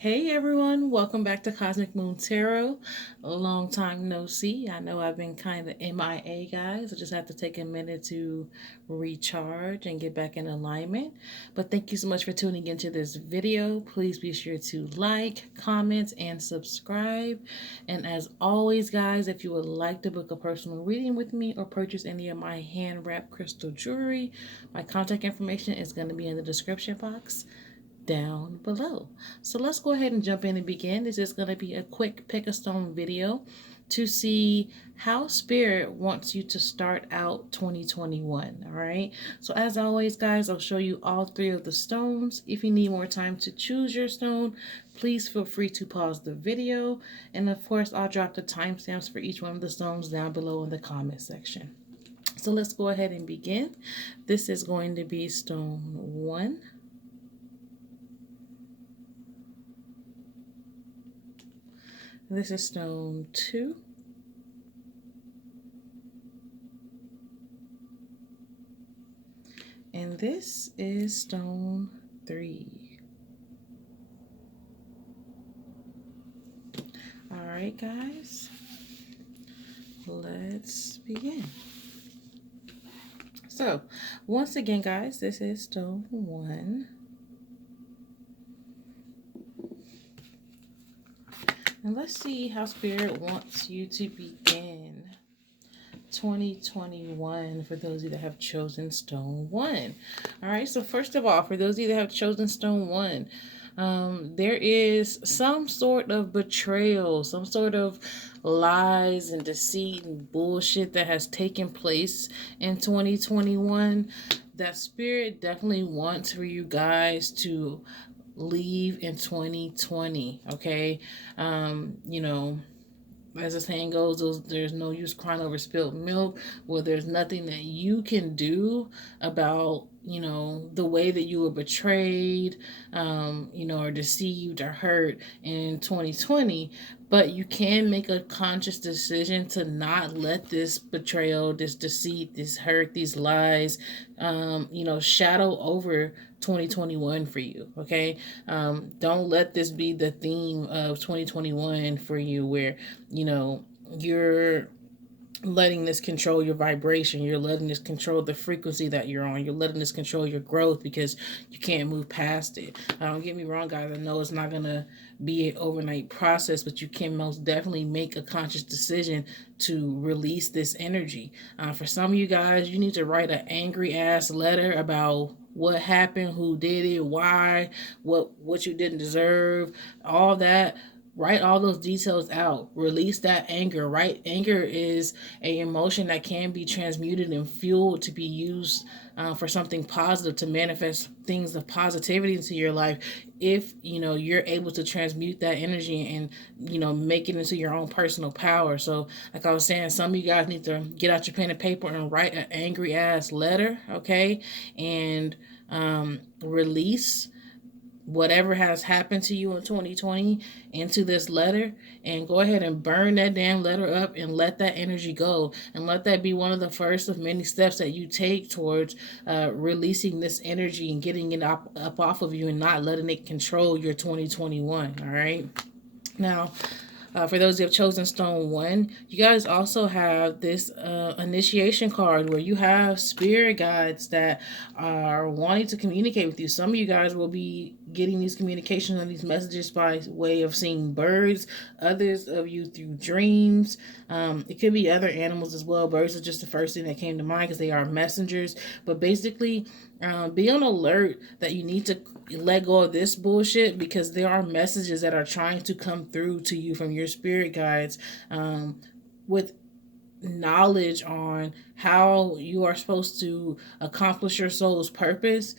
Hey everyone, welcome back to Cosmic Moon Tarot. A long time no see. I know I've been kind of MIA, guys. I just have to take a minute to recharge and get back in alignment. But thank you so much for tuning into this video. Please be sure to like, comment, and subscribe. And as always, guys, if you would like to book a personal reading with me or purchase any of my hand wrapped crystal jewelry, my contact information is going to be in the description box down below. So let's go ahead and jump in and begin. This is going to be a quick pick a stone video to see how spirit wants you to start out 2021. All right, so as always, guys, I'll show you all three of the stones. If you need more time to choose your stone, please feel free to pause the video, and of course I'll drop the timestamps for each one of the stones down below in the comment section. So let's go ahead and begin. This is going to be stone 1. This is stone 2. And this is stone 3. All right, guys, let's begin. So, once again, guys, this is stone 1. And let's see how Spirit wants you to begin 2021 for those of you that have chosen stone 1. All right, so first of all, for those of you that have chosen stone 1, there is some sort of betrayal, some sort of lies and deceit and bullshit that has taken place in 2021 that Spirit definitely wants for you guys to leave in 2020. Okay, you know, as the saying goes, there's no use crying over spilled milk. Well, there's nothing that you can do about, the way that you were betrayed, or deceived or hurt in 2020. But you can make a conscious decision to not let this betrayal, this deceit, this hurt, these lies, shadow over 2021 for you. Okay, don't let this be the theme of 2021 for you, where you're letting this control your vibration. You're letting this control the frequency that you're on. You're letting this control your growth because you can't move past it. Don't get me wrong, guys. I know it's not going to be an overnight process, but you can most definitely make a conscious decision to release this energy. For some of you guys, you need to write an angry ass letter about what happened, who did it, why, what you didn't deserve, all that. Write all those details out. Release that anger, right? Anger is a emotion that can be transmuted and fueled to be used for something positive, to manifest things of positivity into your life, if you're able to transmute that energy and make it into your own personal power. So like I was saying, some of you guys need to get out your pen and paper and write an angry ass letter, okay? And release whatever has happened to you in 2020 into this letter, and go ahead and burn that damn letter up and let that energy go, and let that be one of the first of many steps that you take towards releasing this energy and getting it up off of you and not letting it control your 2021. All right, now for those who have chosen stone 1, you guys also have this initiation card where you have spirit guides that are wanting to communicate with you. Some of you guys will be getting these communications and these messages by way of seeing birds, others of you through dreams. It could be other animals as well. Birds are just the first thing that came to mind because they are messengers. But basically, be on alert that you need to let go of this bullshit, because there are messages that are trying to come through to you from your spirit guides with knowledge on how you are supposed to accomplish your soul's purpose.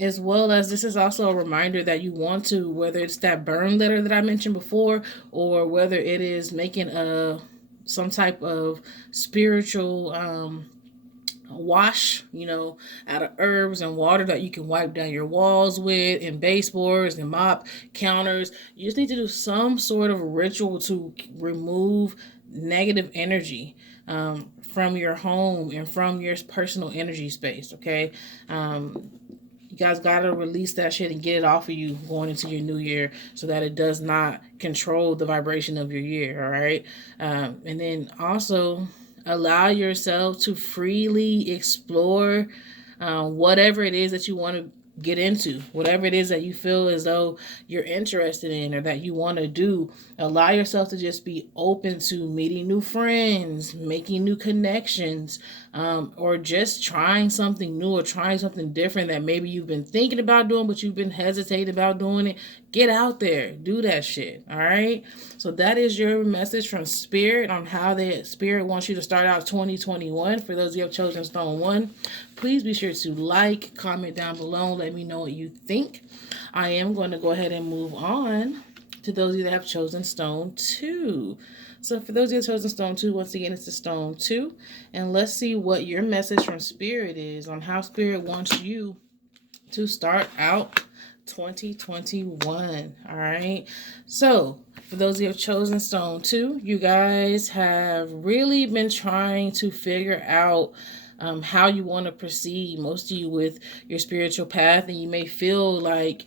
As well as, this is also a reminder that you want to, whether it's that burn letter that I mentioned before, or whether it is making some type of spiritual wash, out of herbs and water that you can wipe down your walls with, and baseboards and mop counters. You just need to do some sort of ritual to remove negative energy from your home and from your personal energy space, okay? guys got to release that shit and get it off of you going into your new year so that it does not control the vibration of your year. All right. And then also allow yourself to freely explore whatever it is that you want to get into, whatever it is that you feel as though you're interested in or that you want to do. Allow yourself to just be open to meeting new friends, making new connections, or just trying something new or trying something different that maybe you've been thinking about doing, but you've been hesitating about doing it. Get out there, do that shit. All right. So that is your message from Spirit on how the Spirit wants you to start out 2021. For those of you who have chosen Stone 1, please be sure to like, comment down below, let me know what you think. I am going to go ahead and move on to those of you that have chosen Stone 2. So for those of you that have chosen Stone 2, once again, it's the Stone 2. And let's see what your message from Spirit is on how Spirit wants you to start out 2021. All right. So for those of you who have chosen Stone 2, you guys have really been trying to figure out how you want to proceed, most of you with your spiritual path, and you may feel like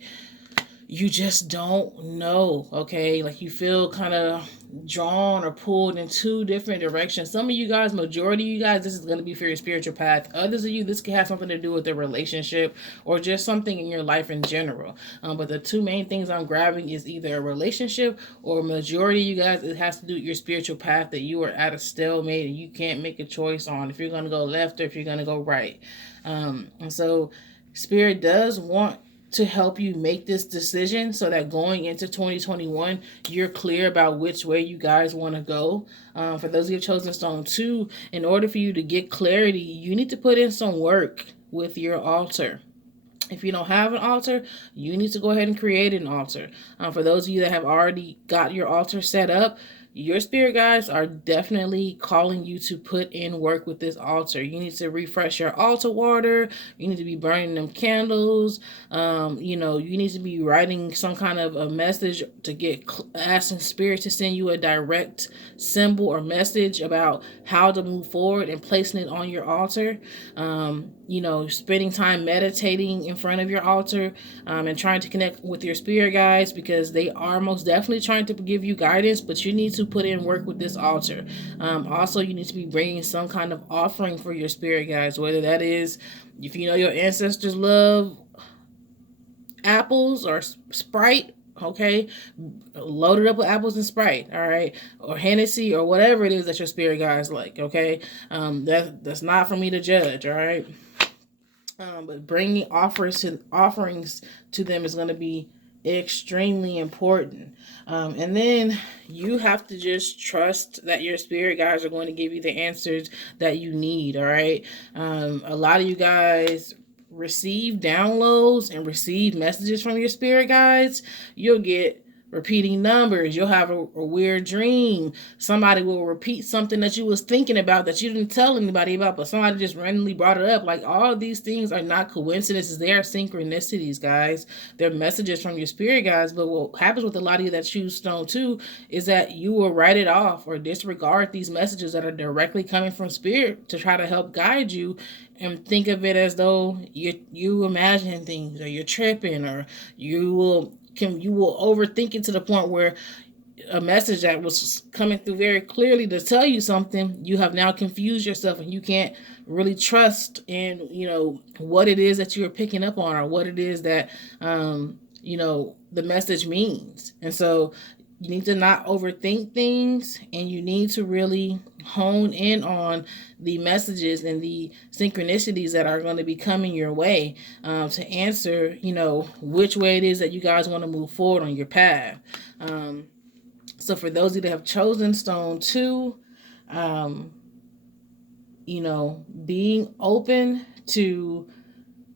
you just don't know, okay? Like you feel kind of drawn or pulled in two different directions. Some of you guys, majority of you guys, this is going to be for your spiritual path. Others of you, this could have something to do with the relationship or just something in your life in general. But the two main things I'm grabbing is either a relationship, or majority of you guys, it has to do with your spiritual path, that you are at a stalemate and you can't make a choice on if you're going to go left or if you're going to go right. And so Spirit does want to help you make this decision so that going into 2021, you're clear about which way you guys want to go. For those who have chosen Stone 2, in order for you to get clarity, you need to put in some work with your altar. If you don't have an altar, you need to go ahead and create an altar. For those of you that have already got your altar set up, your spirit guides are definitely calling you to put in work with this altar. You need to refresh your altar water. You need to be burning them candles. You need to be writing some kind of a message to get asking Spirit to send you a direct symbol or message about how to move forward and placing it on your altar. Spending time meditating in front of your altar and trying to connect with your spirit guides, because they are most definitely trying to give you guidance, but you need to put in work with this altar. Also, you need to be bringing some kind of offering for your spirit guides, whether that is, if you know your ancestors love apples or Sprite, okay, load it up with apples and Sprite, all right, or Hennessy or whatever it is that your spirit guides like, okay. That's not for me to judge, all right. But bringing offerings to them is going to be extremely important. And then you have to just trust that your spirit guides are going to give you the answers that you need, all right. A lot of you guys receive downloads and receive messages from your spirit guides. You'll get repeating numbers. You'll have a weird dream. Somebody will repeat something that you was thinking about that you didn't tell anybody about, but somebody just randomly brought it up. Like, all of these things are not coincidences. They are synchronicities, guys. They're messages from your spirit guides. But what happens with a lot of you that choose Stone 2 is that you will write it off or disregard these messages that are directly coming from Spirit to try to help guide you, and think of it as though you imagine things, or you're tripping, or you will overthink it to the point where a message that was coming through very clearly to tell you something, you have now confused yourself and you can't really trust in what it is that you're picking up on, or what it is that the message means. And so you need to not overthink things, and you need to really hone in on the messages and the synchronicities that are going to be coming your way to answer, which way it is that you guys want to move forward on your path. So for those of you that have chosen Stone 2, being open to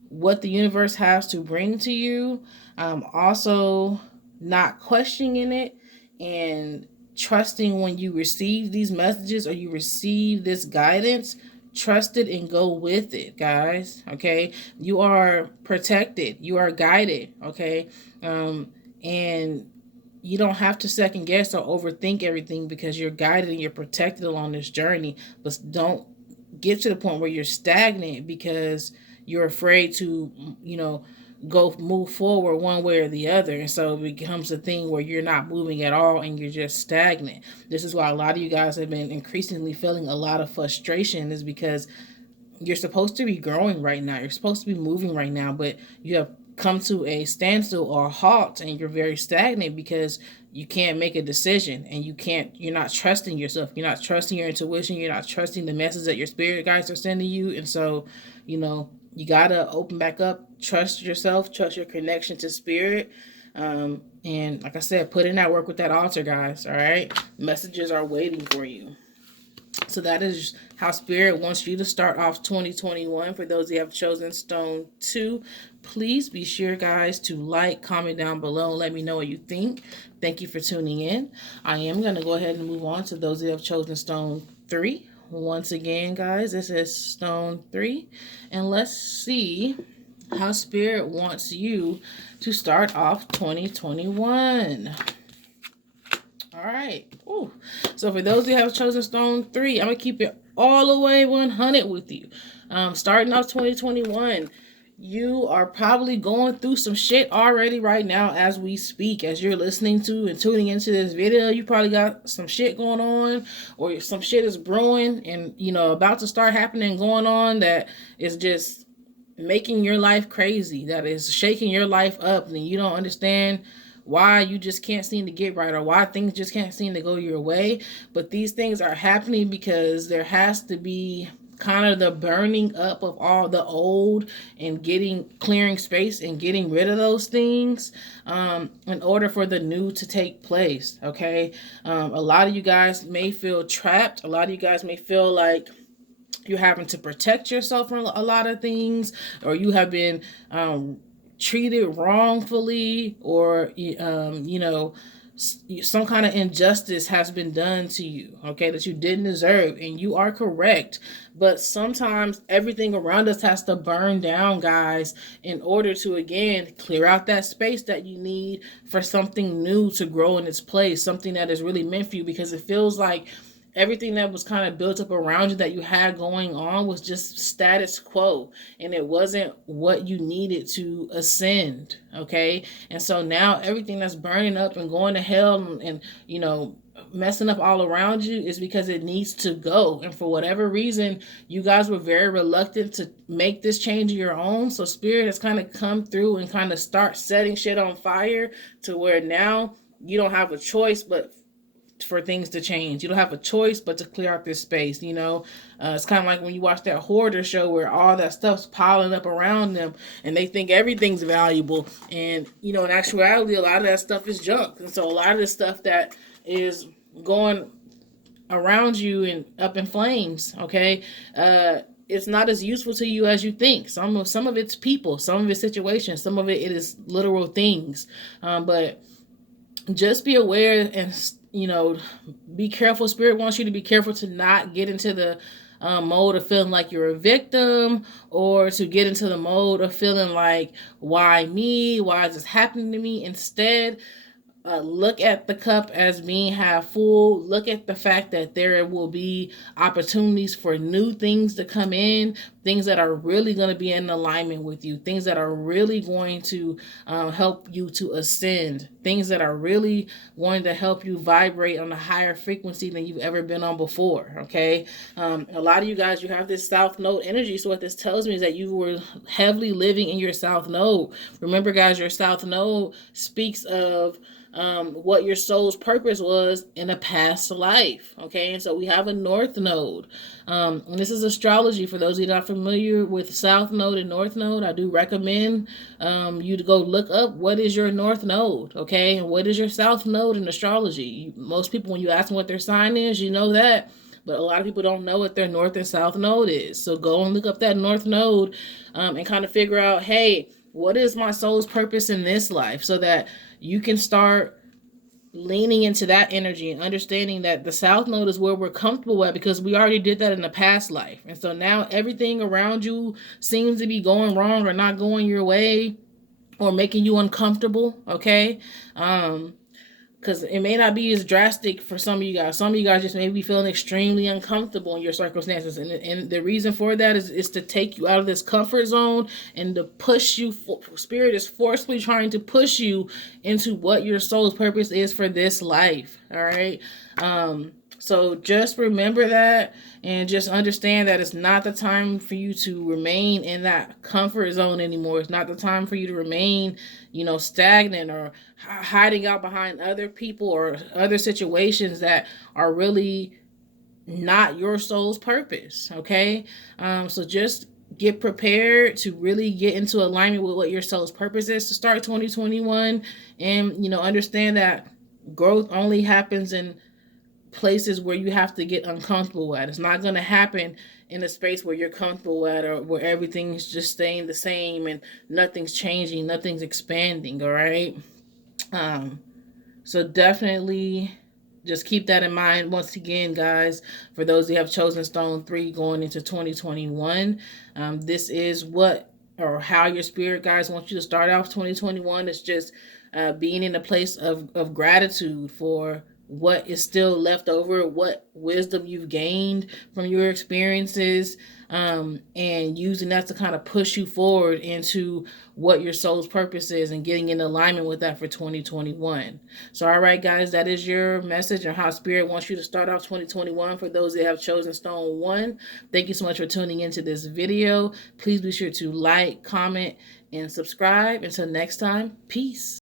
what the universe has to bring to you, also not questioning it, and trusting when you receive these messages or you receive this guidance. Trust it and go with it, guys. Okay, you are protected, you are guided, okay. And you don't have to second guess or overthink everything, because you're guided and you're protected along this journey. But don't get to the point where you're stagnant because you're afraid to move forward one way or the other. And so it becomes a thing where you're not moving at all and you're just stagnant. This is why a lot of you guys have been increasingly feeling a lot of frustration, is because you're supposed to be growing right now. You're supposed to be moving right now, but you have come to a standstill or a halt and you're very stagnant because you can't make a decision, and you're not trusting yourself. You're not trusting your intuition. You're not trusting the message that your spirit guides are sending you. And so, you got to open back up, trust yourself, trust your connection to spirit. And like I said, put in that work with that altar, guys. All right. Messages are waiting for you. So that is how Spirit wants you to start off 2021. For those who have chosen stone 2, please be sure, guys, to like, comment down below, and let me know what you think. Thank you for tuning in. I am going to go ahead and move on to those who have chosen stone 3. Once again, guys, this is stone 3. And let's see how Spirit wants you to start off 2021. All right. Ooh. So for those who have chosen stone 3, I'm going to keep it all the way 100 with you. Starting off 2021, you are probably going through some shit already right now as we speak. As you're listening to and tuning into this video, you probably got some shit going on, or some shit is brewing and, about to start happening, going on, that is just making your life crazy, that is shaking your life up, and you don't understand why you just can't seem to get right, or why things just can't seem to go your way. But these things are happening because there has to be kind of the burning up of all the old and clearing space and getting rid of those things in order for the new to take place. Okay. A lot of you guys may feel trapped. A lot of you guys may feel like you're having to protect yourself from a lot of things, or you have been treated wrongfully, or some kind of injustice has been done to you, okay, that you didn't deserve. And you are correct, but sometimes everything around us has to burn down, guys, in order to, again, clear out that space that you need for something new to grow in its place, something that is really meant for you. Because it feels like everything that was kind of built up around you that you had going on was just status quo, and it wasn't what you needed to ascend. Okay. And so now everything that's burning up and going to hell and messing up all around you is because it needs to go. And for whatever reason, you guys were very reluctant to make this change of your own. So Spirit has kind of come through and kind of start setting shit on fire, to where now you don't have a choice but for things to change. You don't have a choice but to clear out this space. It's kind of like when you watch that hoarder show where all that stuff's piling up around them and they think everything's valuable, and in actuality a lot of that stuff is junk. And so a lot of the stuff that is going around you and up in flames, okay, it's not as useful to you as you think. Some of it's people, some of it's situations, some of it is literal things, but just be aware and be careful. Spirit wants you to be careful to not get into the mode of feeling like you're a victim, or to get into the mode of feeling like, why me? Why is this happening to me? Instead, look at the cup as being half full. Look at the fact that there will be opportunities for new things to come in, things that are really going to be in alignment with you, things that are really going to help you to ascend, things that are really going to help you vibrate on a higher frequency than you've ever been on before. Okay. A lot of you guys, you have this South Node energy. So what this tells me is that you were heavily living in your South Node. Remember, guys, your South Node speaks of what your soul's purpose was in a past life. Okay. And so we have a North Node. And this is astrology. For those of you not familiar with South Node and North Node, I do recommend you to go look up what is your North Node. Okay. And what is your South Node in astrology. Most people, when you ask them what their sign is, you know that. But a lot of people don't know what their North and South Node is. So go and look up that North Node and kind of figure out, hey, what is my soul's purpose in this life? So that you can start leaning into that energy and understanding that the South Node is where we're comfortable at, because we already did that in the past life. And so now everything around you seems to be going wrong or not going your way or making you uncomfortable. Okay. because it may not be as drastic for some of you guys. Some of you guys just may be feeling extremely uncomfortable in your circumstances. And the reason for that is to take you out of this comfort zone and to push you. Spirit is forcefully trying to push you into what your soul's purpose is for this life. All right. So just remember that, and just understand that it's not the time for you to remain in that comfort zone anymore. It's not the time for you to remain, stagnant or hiding out behind other people or other situations that are really not your soul's purpose. Okay. So just get prepared to really get into alignment with what your soul's purpose is to start 2021. And, understand that growth only happens in places where you have to get uncomfortable at. It's not going to happen in a space where you're comfortable at, or where everything's just staying the same and nothing's changing, nothing's expanding. All right. So definitely just keep that in mind. Once again, guys, for those who have chosen stone 3 going into 2021, this is what or how your spirit guides want you to start off 2021. It's just being in a place of gratitude for what is still left over, what wisdom you've gained from your experiences, and using that to kind of push you forward into what your soul's purpose is and getting in alignment with that for 2021. So, all right, guys, that is your message and how Spirit wants you to start off 2021 for those that have chosen Stone 1. Thank you so much for tuning into this video. Please be sure to like, comment, and subscribe. Until next time, peace.